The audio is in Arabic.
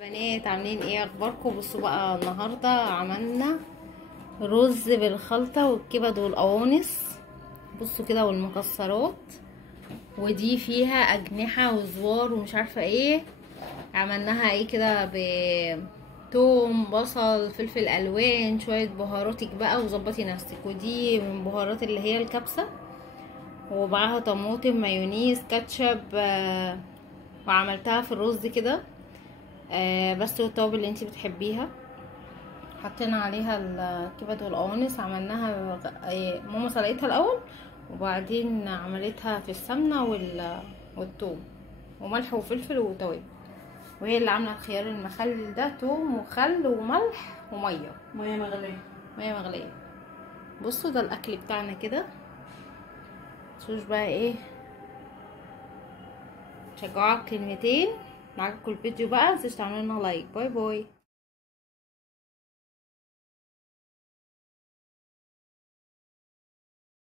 بنات عاملين ايه؟ اخباركم؟ بصوا بقى، النهارده عملنا رز بالخلطه والكبد والقوانص. بصوا كده، والمكسرات، ودي فيها اجنحه وزوار ومش عارفه ايه. عملناها ايه كده؟ توم، بصل، فلفل الوان، شويه بهاراتك بقى وظبطي نفسك. ودي من بهارات اللي هي الكبسه، ومعاها طماطم، مايونيز، كاتشب. وعملتها في الرز كده. بس والتوابل اللي انتي بتحبيها. حطينا عليها الكبد والقوانص. عملناها ماما سلقتها الاول، وبعدين عملتها في السمنه والثوم وملح وفلفل وتوابل. وهي اللي عامله الخيار المخلل ده، توم وخل وملح وميه مغليه. بصوا، ده الاكل بتاعنا كده. متنسوش بقى ايه، شجعوا كلمتين. معاكم الفيديو بقى، متنسوش تعملوا لنا لايك. باي باي.